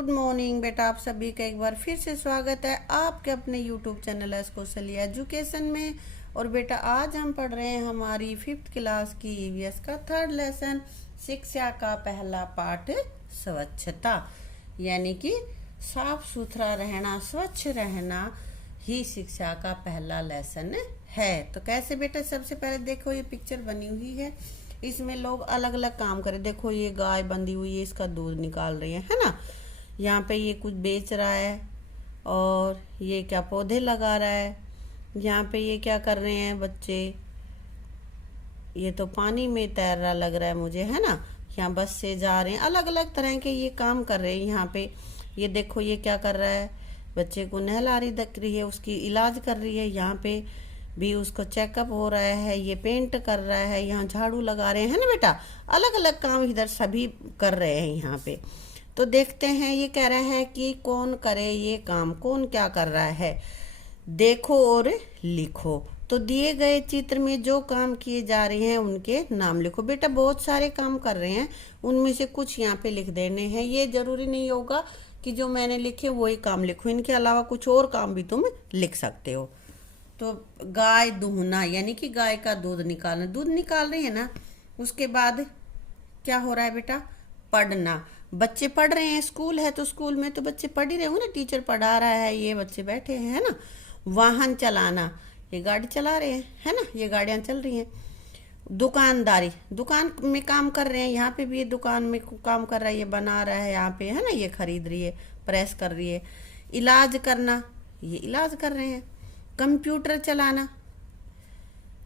Good morning बेटा, आप सभी का एक बार फिर से स्वागत है आपके अपने यूट्यूब चैनल कौशली एजुकेशन में। और बेटा आज हम पढ़ रहे हैं हमारी 5th क्लास की ईवीएस का 3rd लेसन, शिक्षा का पहला पाठ स्वच्छता, यानी कि साफ सुथरा रहना, स्वच्छ रहना ही शिक्षा का पहला लेसन है। तो कैसे बेटा, सबसे पहले देखो ये पिक्चर बनी हुई है, इसमें लोग अलग अलग काम करे। देखो ये गाय बंधी हुई है, इसका दूध निकाल रही है ना। यहाँ पे ये कुछ बेच रहा है और ये क्या पौधे लगा रहा है। यहाँ पे ये क्या कर रहे हैं बच्चे, ये तो पानी में तैर रहा लग रहा है मुझे, है ना। यहाँ बस से जा रहे हैं, अलग अलग तरह के ये काम कर रहे हैं। यहाँ पे ये देखो ये क्या कर रहा है, बच्चे को नहला दिख रही है, उसकी इलाज कर रही है। यहाँ पे भी उसको चेकअप हो रहा है, ये पेंट कर रहा है, यहाँ झाड़ू लगा रहे हैं ना बेटा। अलग अलग काम इधर सभी कर रहे हैं यहाँ पे। तो देखते हैं ये कह रहा है कि कौन करे ये काम, कौन क्या कर रहा है, देखो और लिखो। तो दिए गए चित्र में जो काम किए जा रहे हैं उनके नाम लिखो। बेटा बहुत सारे काम कर रहे हैं, उनमें से कुछ यहाँ पे लिख देने हैं। ये जरूरी नहीं होगा कि जो मैंने लिखे वही काम लिखो, इनके अलावा कुछ और काम भी तुम लिख सकते हो। तो गाय दूहना, यानी कि गाय का दूध निकालना, दूध निकाल रही है ना। उसके बाद क्या हो रहा है बेटा, पढ़ना, बच्चे पढ़ रहे हैं। स्कूल है तो स्कूल में तो बच्चे पढ़ ही रहे होंगे ना, टीचर पढ़ा रहा है, ये बच्चे बैठे हैं, है ना। वाहन चलाना, ये गाड़ी चला रहे हैं, है ना, ये गाड़ियां चल रही हैं। दुकानदारी, दुकान में काम कर रहे हैं, यहाँ पे भी ये दुकान में काम कर रहा है, ये बना रहा है यहाँ पे, है ना, ये खरीद रही है, प्रेस कर रही है। इलाज करना, ये इलाज कर रहे हैं। कंप्यूटर चलाना,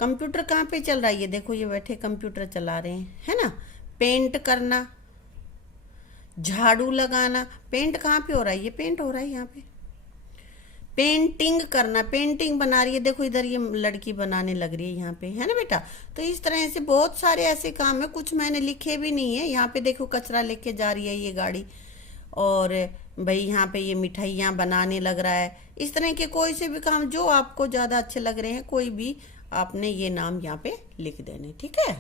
कंप्यूटर कहाँ पे चल रहा है, ये देखो ये बैठे कंप्यूटर चला रहे हैं, है ना। पेंट करना, झाड़ू लगाना, पेंट कहाँ पे हो रहा है, ये पेंट हो रहा है यहाँ पे। पेंटिंग करना, पेंटिंग बना रही है, देखो इधर ये लड़की बनाने लग रही है यहाँ पे, है ना बेटा। तो इस तरह से बहुत सारे ऐसे काम है, कुछ मैंने लिखे भी नहीं है। यहाँ पे देखो कचरा लेके जा रही है ये गाड़ी, और भाई यहाँ पे ये मिठाइयाँ बनाने लग रहा है। इस तरह के कोई से भी काम जो आपको ज़्यादा अच्छे लग रहे हैं, कोई भी आपने ये नाम यहाँ पे लिख देने, ठीक है।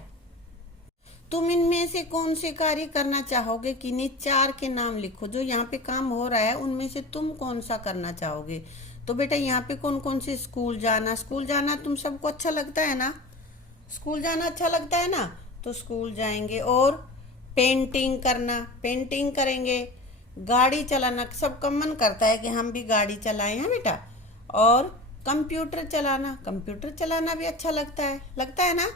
तुम इनमें से कौन से कार्य करना चाहोगे, किन्हीं 4 के नाम लिखो। जो यहाँ पे काम हो रहा है उनमें से तुम कौन सा करना चाहोगे। तो बेटा यहाँ पे कौन कौन से, स्कूल जाना, स्कूल जाना तुम सबको अच्छा लगता है ना, स्कूल जाना अच्छा लगता है ना, तो स्कूल जाएंगे। और पेंटिंग करना, पेंटिंग करेंगे। गाड़ी चलाना, सबका मन करता है कि हम भी गाड़ी चलाएं, हैं बेटा। और कंप्यूटर चलाना, कंप्यूटर चलाना भी अच्छा लगता है ना।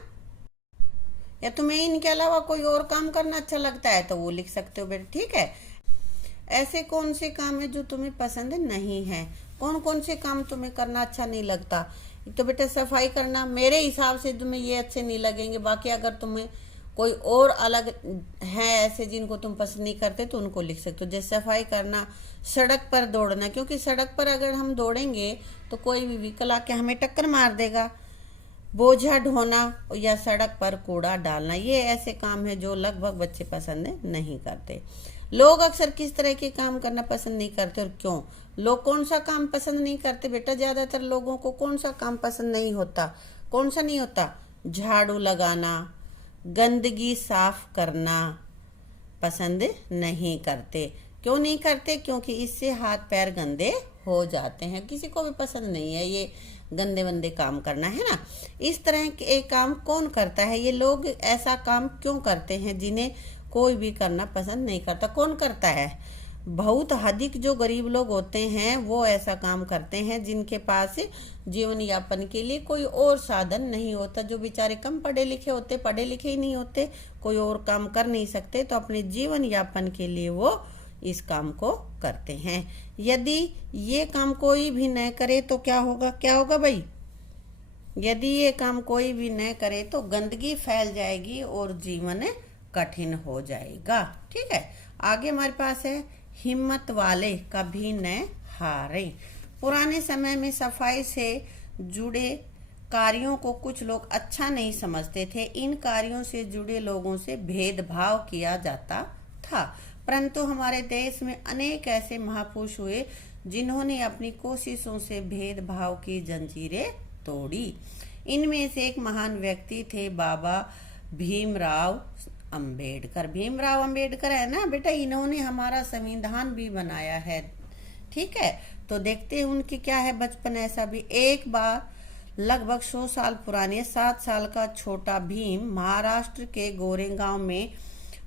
या तुम्हें इनके अलावा कोई और काम करना अच्छा लगता है तो वो लिख सकते हो बेटा, ठीक है। ऐसे कौन से काम है जो तुम्हें पसंद नहीं है, कौन कौन से काम तुम्हें करना अच्छा नहीं लगता। तो बेटा सफाई करना, मेरे हिसाब से तुम्हें ये अच्छे नहीं लगेंगे, बाकी अगर तुम्हें कोई और अलग है ऐसे जिनको तुम पसंद नहीं करते तो उनको लिख सकते हो। जैसे सफाई करना। सड़क पर दौड़ना, क्योंकि सड़क पर अगर हम दौड़ेंगे तो कोई भी व्हीकल आके हमें टक्कर मार देगा। बोझा ढोना या सड़क पर कूड़ा डालना, ये ऐसे काम है जो लगभग बच्चे पसंद नहीं करते। लोग अक्सर किस तरह के काम करना पसंद नहीं करते और क्यों। लोग कौन सा काम पसंद नहीं करते बेटा, ज्यादातर लोगों को कौन सा काम पसंद नहीं होता, कौन सा नहीं होता, झाड़ू लगाना, गंदगी साफ करना पसंद नहीं करते। क्यों नहीं करते, क्योंकि इससे हाथ पैर गंदे हो जाते हैं, किसी को भी पसंद नहीं है ये गंदे वंदे काम करना, है ना। इस तरह के काम कौन करता है, ये लोग ऐसा काम क्यों करते हैं जिन्हें कोई भी करना पसंद नहीं करता, कौन करता है। बहुत अधिक जो गरीब लोग होते हैं वो ऐसा काम करते हैं जिनके पास जीवन यापन के लिए कोई और साधन नहीं होता। जो बेचारे कम पढ़े लिखे होते, पढ़े लिखे ही नहीं होते, कोई और काम कर नहीं सकते, तो अपने जीवन यापन के लिए वो इस काम को करते हैं। यदि ये काम कोई भी न करे तो क्या होगा, क्या होगा भाई, यदि ये काम कोई भी न करे तो गंदगी फैल जाएगी और जीवन कठिन हो जाएगा, ठीक है। आगे हमारे पास है, हिम्मत वाले कभी न हारे। पुराने समय में सफाई से जुड़े कार्यों को कुछ लोग अच्छा नहीं समझते थे। इन कार्यों से जुड़े लोगों से भेदभाव किया जाता था, परंतु हमारे देश में अनेक ऐसे महापुरुष हुए जिन्होंने अपनी कोशिशों से भेदभाव की जंजीरें तोड़ी। इनमें से एक महान व्यक्ति थे बाबा भीमराव अंबेडकर। भीमराव अंबेडकर है ना बेटा, इन्होंने हमारा संविधान भी बनाया है। ठीक है, तो देखते हैं उनकी क्या है बचपन। ऐसा भी एक बार लगभग 100 साल पुराने 7 साल का छोटा भीम महाराष्ट्र के गोरेगांव में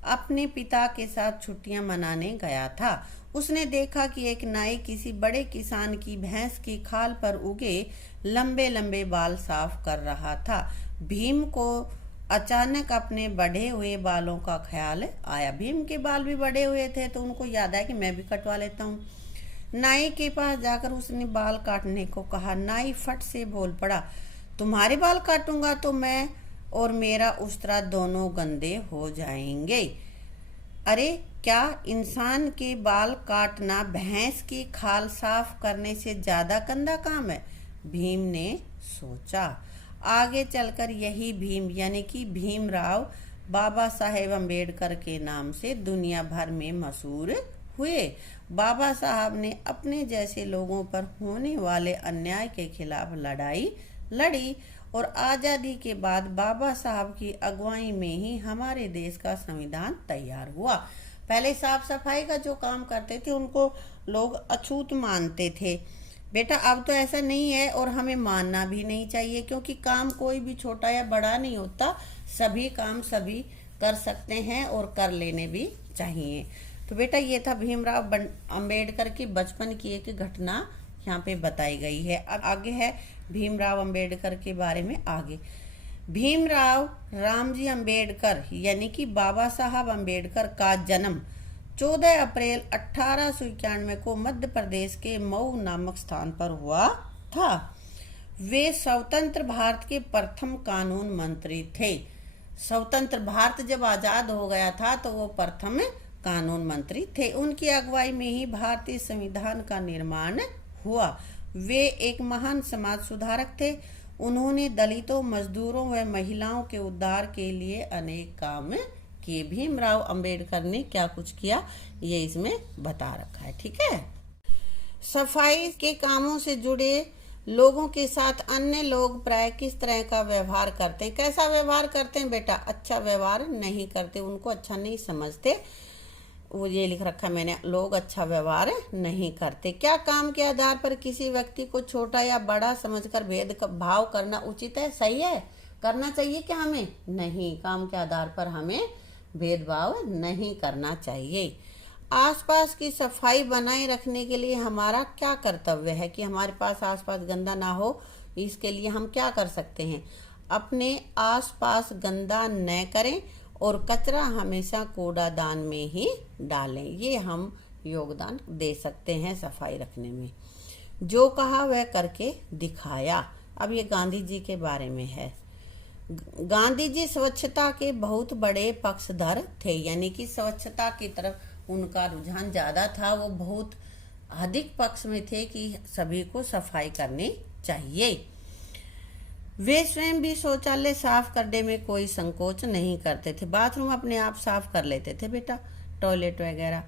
अपने पिता के साथ छुट्टियां मनाने गया था। उसने देखा कि एक नाई किसी बड़े किसान की भैंस की खाल पर उगे लंबे लंबे बाल साफ कर रहा था। भीम को अचानक अपने बढ़े हुए बालों का ख्याल आया। भीम के बाल भी बढ़े हुए थे तो उनको याद आया कि मैं भी कटवा लेता हूँ। नाई के पास जाकर उसने बाल काटने को कहा। नाई फट से बोल पड़ा, तुम्हारे बाल काटूंगा तो मैं और मेरा उस्तरा दोनों गंदे हो जाएंगे। अरे क्या इंसान के बाल काटना भैंस की खाल साफ करने से ज्यादा गंदा काम है? भीम ने सोचा। आगे चलकर यही भीम यानी कि भीमराव बाबा साहेब अम्बेडकर के नाम से दुनिया भर में मशहूर हुए। बाबा साहब ने अपने जैसे लोगों पर होने वाले अन्याय के खिलाफ लड़ाई लड़ी और आज़ादी के बाद बाबा साहब की अगुवाई में ही हमारे देश का संविधान तैयार हुआ। पहले साफ सफाई का जो काम करते थे उनको लोग अछूत मानते थे बेटा, अब तो ऐसा नहीं है और हमें मानना भी नहीं चाहिए, क्योंकि काम कोई भी छोटा या बड़ा नहीं होता, सभी काम सभी कर सकते हैं और कर लेने भी चाहिए। तो बेटा ये था भीमराव अंबेडकर की बचपन की एक घटना यहाँ पे बताई गई है। अब आगे है भीमराव अंबेडकर के बारे में। आगे भीमराव रामजी अंबेडकर यानी कि बाबा साहब अंबेडकर का जन्म 14 अप्रैल 1891 को मध्य प्रदेश के मऊ नामक स्थान पर हुआ था। वे स्वतंत्र भारत के प्रथम कानून मंत्री थे। स्वतंत्र भारत जब आजाद हो गया था तो वो प्रथम कानून मंत्री थे। उनकी अगुवाई में ही भारतीय संविधान का निर्माण हुआ। वे एक महान समाज सुधारक थे। उन्होंने दलितों, मजदूरों व महिलाओं के उद्धार के लिए अनेक काम किए। भीमराव अंबेडकर ने क्या कुछ किया ये इसमें बता रखा है। ठीक है, सफाई के कामों से जुड़े लोगों के साथ अन्य लोग प्राय किस तरह का व्यवहार करते हैं? कैसा व्यवहार करते हैं बेटा? अच्छा व्यवहार नहीं करते, उनको अच्छा नहीं समझते। वो ये लिख रखा मैंने, लोग अच्छा व्यवहार नहीं करते। क्या काम के आधार पर किसी व्यक्ति को छोटा या बड़ा समझकर भेदभाव करना उचित है? सही है? करना चाहिए क्या हमें? नहीं, काम के आधार पर हमें भेदभाव नहीं करना चाहिए। आसपास की सफाई बनाए रखने के लिए हमारा क्या कर्तव्य है कि हमारे पास आसपास गंदा ना हो? इसके लिए हम क्या कर सकते हैं? अपने आसपास गंदा न करें और कचरा हमेशा कूड़ादान में ही डालें। ये हम योगदान दे सकते हैं सफाई रखने में। जो कहा वह करके दिखाया। अब ये गांधी जी के बारे में है। गांधी जी स्वच्छता के बहुत बड़े पक्षधर थे, यानी कि स्वच्छता की तरफ उनका रुझान ज्यादा था। वो बहुत अधिक पक्ष में थे कि सभी को सफाई करनी चाहिए। वे स्वयं भी शौचालय साफ करने में कोई संकोच नहीं करते थे। बाथरूम अपने आप साफ कर लेते थे बेटा, टॉयलेट वगैरह।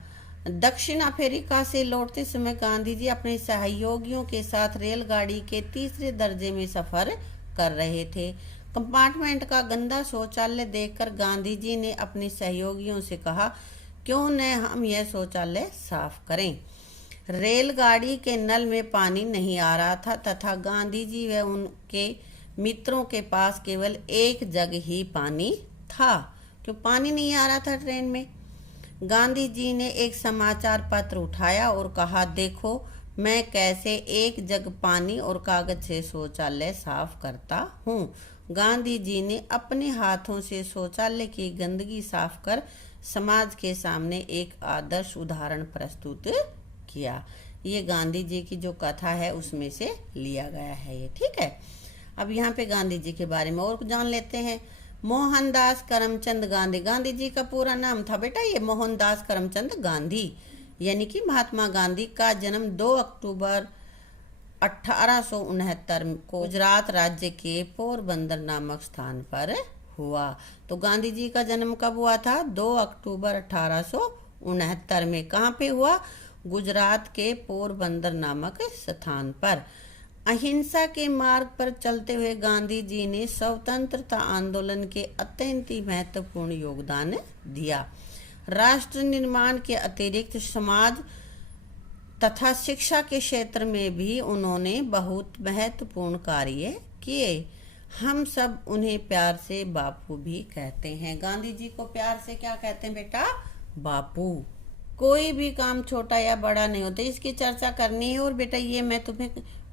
दक्षिण अफ्रीका से लौटते समय गांधी जी अपने सहयोगियों के साथ रेलगाड़ी के तीसरे दर्जे में सफर कर रहे थे। कंपार्टमेंट का गंदा शौचालय देखकर गांधी जी ने अपने सहयोगियों से कहा, क्यों न हम यह शौचालय साफ करें। रेलगाड़ी के नल में पानी नहीं आ रहा था तथा गांधी जी व उनके मित्रों के पास केवल एक जग ही पानी था, क्यों पानी नहीं आ रहा था ट्रेन में। गांधी जी ने एक समाचार पत्र उठाया और कहा, देखो मैं कैसे एक जग पानी और कागज से शौचालय साफ करता हूँ। गांधी जी ने अपने हाथों से शौचालय की गंदगी साफ कर समाज के सामने एक आदर्श उदाहरण प्रस्तुत किया। ये गांधी जी की जो कथा है उसमें से लिया गया है ये। ठीक है, अब यहाँ पे गांधी जी के बारे में और जान लेते हैं। मोहनदास करमचंद गांधी। गांधी जी का पूरा नाम था बेटा ये मोहनदास करमचंद गांधी, यानी कि महात्मा गांधी का जन्म 2 अक्टूबर 1869 को गुजरात राज्य के पोरबंदर नामक स्थान पर हुआ। तो गांधी जी का जन्म कब हुआ था? 2 अक्टूबर 1869 में। कहाँ पे हुआ? गुजरात के पोरबंदर नामक स्थान पर। अहिंसा के मार्ग पर चलते हुए गांधी जी ने स्वतंत्रता आंदोलन के अत्यंत ही महत्वपूर्ण योगदान दिया। राष्ट्र निर्माण के अतिरिक्त समाज तथा शिक्षा के क्षेत्र में भी उन्होंने बहुत महत्वपूर्ण कार्य किए। हम सब उन्हें प्यार से बापू भी कहते हैं। गांधी जी को प्यार से क्या कहते हैं बेटा? बापू। कोई भी काम छोटा या बड़ा नहीं होता, इसकी चर्चा करनी है। और बेटा ये मैं तुम्हें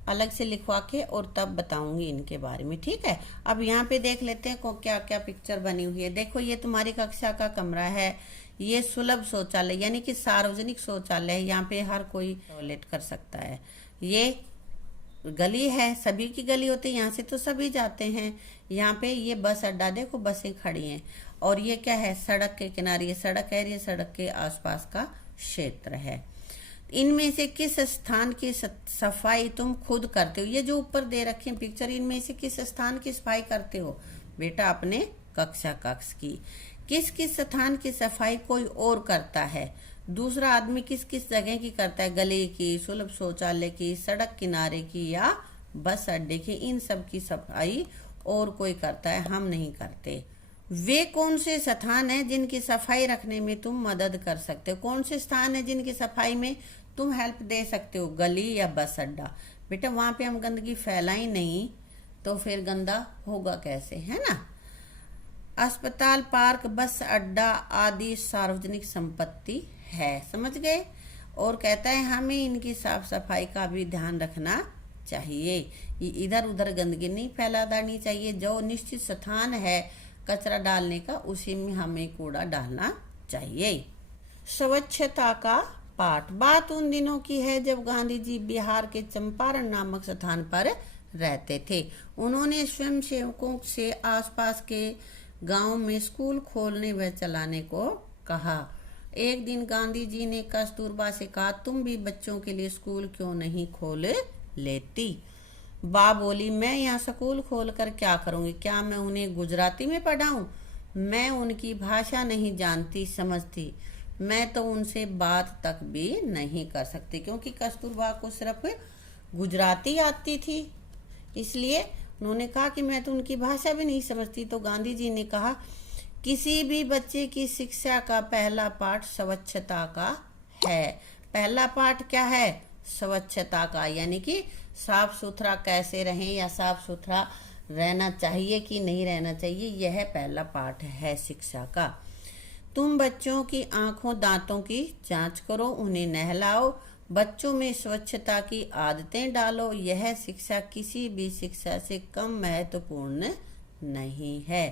अलग से लिखवा के और तब बताऊंगी इनके बारे में, ठीक है। अब यहाँ पे देख लेते हैं को क्या क्या पिक्चर बनी हुई है। देखो ये तुम्हारी कक्षा का कमरा है। ये सुलभ शौचालय यानी कि सार्वजनिक शौचालय है, यहाँ पे हर कोई टॉयलेट कर सकता है। ये गली है, सभी की गली होती है, यहाँ से तो सभी जाते हैं। यहाँ पे ये बस अड्डा, देखो बसें खड़ी हैं। और ये क्या है? सड़क के किनारे, ये सड़क है, ये सड़क के आसपास का क्षेत्र है। इनमें से किस स्थान की सफाई तुम खुद करते हो? ये जो ऊपर दे रखे हैं पिक्चर, इनमें से किस स्थान की सफाई करते हो? बेटा अपने कक्षा कक्ष की। किस किस स्थान की सफाई कोई और करता है? दूसरा आदमी किस किस जगह की करता है? गली की, सुलभ शौचालय की, सड़क किनारे की या बस अड्डे की। इन सब की सफाई और कोई करता है, हम नहीं करते। वे कौन से स्थान हैं जिनकी सफाई रखने में तुम मदद कर सकते हो? कौन से स्थान है जिनकी सफाई में तुम हेल्प दे सकते हो? गली या बस अड्डा। बेटा वहां पे हम गंदगी फैलाई नहीं तो फिर गंदा होगा कैसे, है ना। अस्पताल, पार्क, बस अड्डा आदि सार्वजनिक संपत्ति है, समझ गए। और कहता है हमें इनकी साफ सफाई का भी ध्यान रखना चाहिए। इधर उधर गंदगी नहीं फैलानी चाहिए। जो निश्चित स्थान है कचरा डालने का, उसी में हमें कूड़ा डालना चाहिए। स्वच्छता का पाठ। बात उन दिनों की है जब गांधी जी बिहार के चंपारण नामक स्थान पर रहते थे। उन्होंने स्वयंसेवकों से आसपास के गांव में स्कूल खोलने व चलाने को कहा। एक दिन गांधी जी ने कस्तूरबा से कहा, तुम भी बच्चों के लिए स्कूल क्यों नहीं खोल लेती? बा बोली, मैं यहाँ स्कूल खोलकर क्या करूँगी? क्या मैं उन्हें गुजराती में पढ़ाऊँ? मैं उनकी भाषा नहीं जानती समझती। मैं तो उनसे बात तक भी नहीं कर सकती, क्योंकि कस्तूरबा को सिर्फ गुजराती आती थी। इसलिए उन्होंने कहा कि मैं तो उनकी भाषा भी नहीं समझती। तो गांधी जी ने कहा, किसी भी बच्चे की शिक्षा का पहला पाठ स्वच्छता का है। पहला पाठ क्या है? स्वच्छता का, यानी कि साफ सुथरा कैसे रहें या साफ सुथरा रहना चाहिए कि नहीं रहना चाहिए, यह पहला पाठ है शिक्षा का। तुम बच्चों की आंखों दांतों की जांच करो, उन्हें नहलाओ, बच्चों में स्वच्छता की आदतें डालो। यह शिक्षा किसी भी शिक्षा से कम महत्वपूर्ण नहीं है।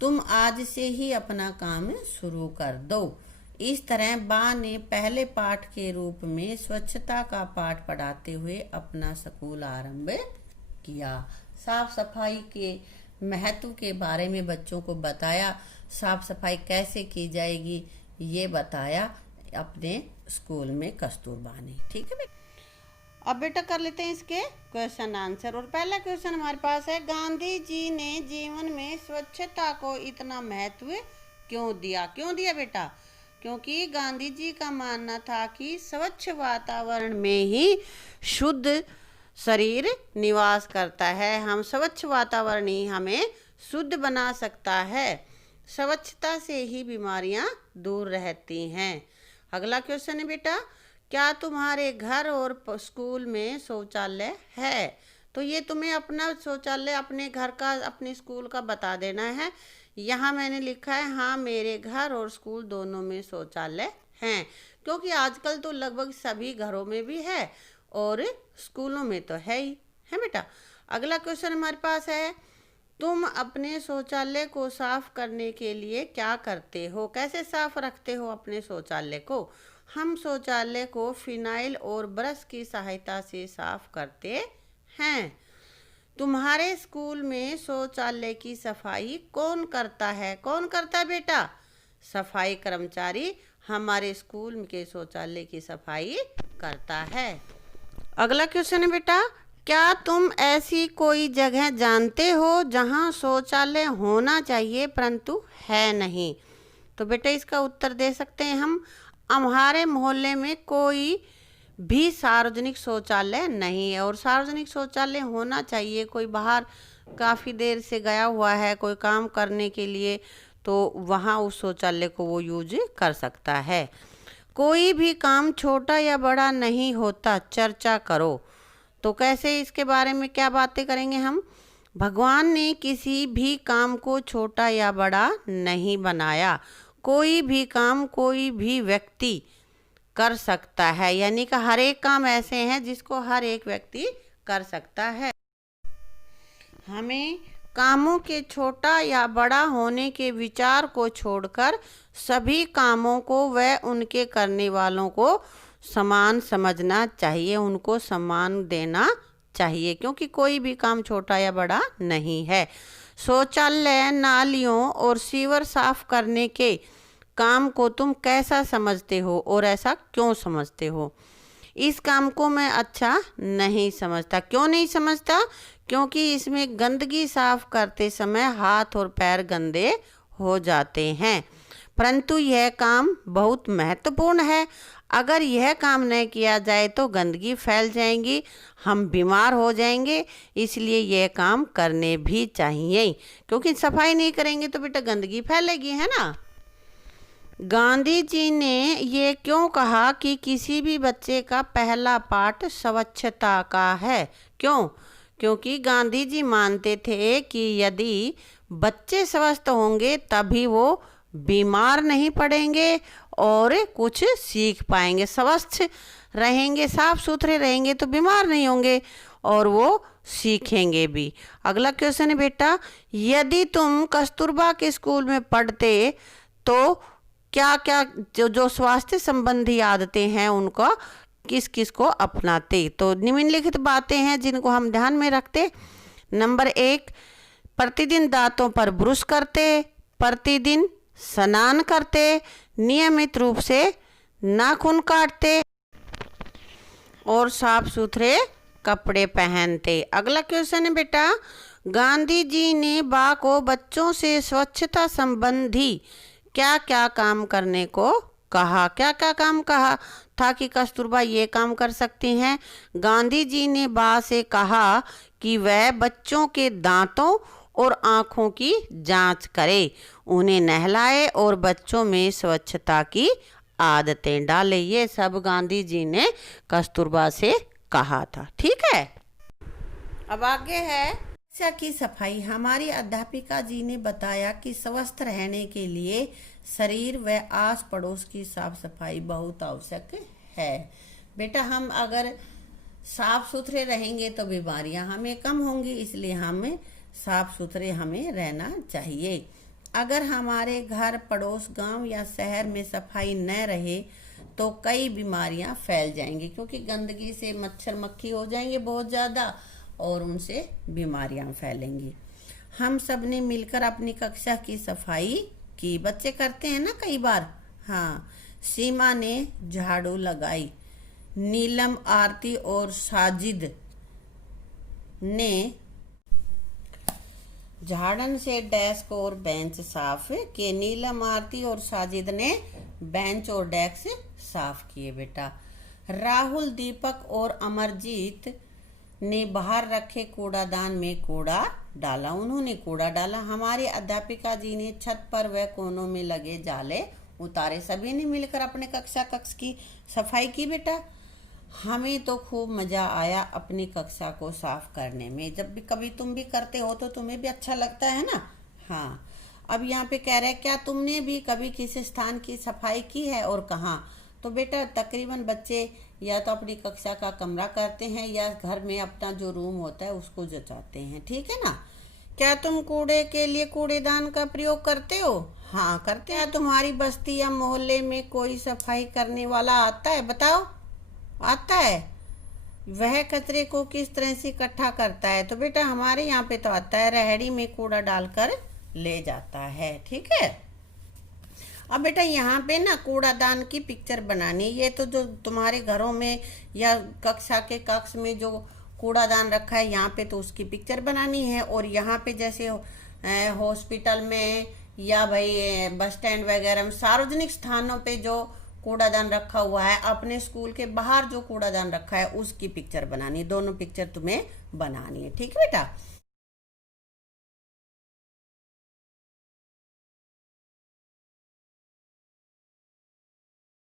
तुम आज से ही अपना काम शुरू कर दो। इस तरह बा ने पहले पाठ के रूप में स्वच्छता का पाठ पढ़ाते हुए अपना स्कूल आरंभ किया। साफ सफाई के महत्व के बारे में बच्चों को बताया। साफ सफाई कैसे की जाएगी ये बताया अपने स्कूल में कस्तूरबा ने, ठीक है बेटा। अब बेटा कर लेते हैं इसके क्वेश्चन आंसर। और पहला क्वेश्चन हमारे पास है, गांधी जी ने जीवन में स्वच्छता को इतना महत्व क्यों दिया? क्यों दिया बेटा? क्योंकि गांधी जी का मानना था कि स्वच्छ वातावरण में ही शुद्ध शरीर निवास करता है। हम स्वच्छ वातावरण ही हमें शुद्ध बना सकता है। स्वच्छता से ही बीमारियां दूर रहती हैं। अगला क्वेश्चन है बेटा, क्या तुम्हारे घर और स्कूल में शौचालय है? तो ये तुम्हें अपना शौचालय अपने घर का अपने स्कूल का बता देना है। यहाँ मैंने लिखा है हाँ मेरे घर और स्कूल दोनों में शौचालय हैं, क्योंकि आजकल तो लगभग सभी घरों में भी है और स्कूलों में तो है ही, है बेटा। अगला क्वेश्चन हमारे पास है, तुम अपने शौचालय को साफ करने के लिए क्या करते हो? कैसे साफ रखते हो अपने शौचालय को? हम शौचालय को फिनाइल और ब्रश की सहायता से साफ करते हैं। तुम्हारे स्कूल में शौचालय की सफाई कौन करता है? कौन करता है बेटा? सफाई कर्मचारी हमारे स्कूल के शौचालय की सफाई करता है। अगला क्वेश्चन है बेटा, क्या तुम ऐसी कोई जगह जानते हो जहां शौचालय होना चाहिए परंतु है नहीं? तो बेटा इसका उत्तर दे सकते हैं हम, हमारे मोहल्ले में कोई भी सार्वजनिक शौचालय नहीं है। और सार्वजनिक शौचालय होना चाहिए, कोई बाहर काफ़ी देर से गया हुआ है कोई काम करने के लिए, तो वहाँ उस शौचालय को वो यूज कर सकता है। कोई भी काम छोटा या बड़ा नहीं होता, चर्चा करो। तो कैसे, इसके बारे में क्या बातें करेंगे हम। भगवान ने किसी भी काम को छोटा या बड़ा नहीं बनाया। कोई भी काम कोई भी व्यक्ति कर सकता है, यानी कि हर एक काम ऐसे हैं जिसको हर एक व्यक्ति कर सकता है। हमें कामों के छोटा या बड़ा होने के विचार को छोड़कर सभी कामों को व उनके करने वालों को समान समझना चाहिए, उनको सम्मान देना चाहिए, क्योंकि कोई भी काम छोटा या बड़ा नहीं है। शौचालय, नालियों और सीवर साफ करने के काम को तुम कैसा समझते हो और ऐसा क्यों समझते हो। इस काम को मैं अच्छा नहीं समझता। क्यों नहीं समझता? क्योंकि इसमें गंदगी साफ करते समय हाथ और पैर गंदे हो जाते हैं। परंतु यह काम बहुत महत्वपूर्ण है। अगर यह काम न किया जाए तो गंदगी फैल जाएगी, हम बीमार हो जाएंगे, इसलिए यह काम करने भी चाहिए, क्योंकि सफाई नहीं करेंगे तो बेटा गंदगी फैलेगी, है ना। गांधी जी ने ये क्यों कहा कि किसी भी बच्चे का पहला पाठ स्वच्छता का है? क्यों? क्योंकि गांधी जी मानते थे कि यदि बच्चे स्वस्थ होंगे तभी वो बीमार नहीं पड़ेंगे और कुछ सीख पाएंगे। स्वस्थ रहेंगे, साफ सुथरे रहेंगे तो बीमार नहीं होंगे और वो सीखेंगे भी। अगला क्वेश्चन है बेटा, यदि तुम कस्तूरबा के स्कूल में पढ़ते तो क्या क्या जो स्वास्थ्य संबंधी आदतें हैं उनका किस किस को अपनाते। तो निम्नलिखित बातें हैं जिनको हम ध्यान में रखते। नंबर 1, प्रतिदिन दांतों पर ब्रश करते, प्रतिदिन स्नान करते, नियमित रूप से नाखून काटते और साफ सुथरे कपड़े पहनते। अगला क्वेश्चन है बेटा, गांधी जी ने बा को बच्चों से स्वच्छता संबंधी क्या क्या काम करने को कहा? क्या क्या काम कहा था कि कस्तूरबा ये काम कर सकती हैं? गांधी जी ने बा से कहा कि वह बच्चों के दांतों और आँखों की जांच करे, उन्हें नहलाए और बच्चों में स्वच्छता की आदतें डाले। ये सब गांधी जी ने कस्तूरबा से कहा था। ठीक है, अब आगे है कक्षा की सफाई। हमारी अध्यापिका जी ने बताया कि स्वस्थ रहने के लिए शरीर व आस पड़ोस की साफ सफाई बहुत आवश्यक है। बेटा हम अगर साफ सुथरे रहेंगे तो बीमारियां हमें कम होंगी, इसलिए हमें साफ सुथरे हमें रहना चाहिए। अगर हमारे घर, पड़ोस, गांव या शहर में सफाई न रहे तो कई बीमारियां फैल जाएंगी, क्योंकि गंदगी से मच्छर मक्खी हो जाएंगे बहुत ज़्यादा और उनसे बीमारियां फैलेंगी। हम सब ने मिलकर अपनी कक्षा की सफाई की। बच्चे करते हैं ना कई बार। हाँ, सीमा ने झाड़ू लगाई, नीलम, आरती और साजिद ने झाड़न से डेस्क और बेंच साफ किए। नीलम, आरती और साजिद ने बेंच और डेस्क साफ किए। बेटा राहुल, दीपक और अमरजीत ने बाहर रखे कूड़ादान में कूड़ा डाला। उन्होंने कूड़ा डाला। हमारी अध्यापिका जी ने छत पर व कोनों में लगे जाले उतारे। सभी ने मिलकर अपने कक्ष की सफाई की। बेटा हमें तो खूब मजा आया अपनी कक्षा को साफ करने में। जब भी कभी तुम भी करते हो तो तुम्हें भी अच्छा लगता है ना। हाँ, अब यहाँ पे कह रहे हैं क्या तुमने भी कभी किसी स्थान की सफाई की है और कहाँ? तो बेटा तकरीबन बच्चे या तो अपनी कक्षा का कमरा करते हैं या घर में अपना जो रूम होता है उसको जचाते हैं। ठीक है ना। क्या तुम कूड़े के लिए कूड़ेदान का प्रयोग करते हो? हाँ करते हैं। तुम्हारी बस्ती या मोहल्ले में कोई सफाई करने वाला आता है? बताओ, आता है? वह कचरे को किस तरह से इकट्ठा करता है? तो बेटा हमारे यहाँ पे तो आता है, रेहड़ी में कूड़ा डालकर ले जाता है। ठीक है। अब बेटा यहाँ पे ना कूड़ादान की पिक्चर बनानी। ये तो जो तुम्हारे घरों में या कक्षा के कक्ष में जो कूड़ादान रखा है यहाँ पे तो उसकी पिक्चर बनानी है। और यहाँ पे जैसे हॉस्पिटल में या भाई बस स्टैंड वगैरह में, सार्वजनिक स्थानों पे जो कूड़ादान रखा हुआ है, अपने स्कूल के बाहर जो कूड़ादान रखा है उसकी पिक्चर बनानी है। दोनों पिक्चर तुम्हें बनानी है, ठीक है बेटा।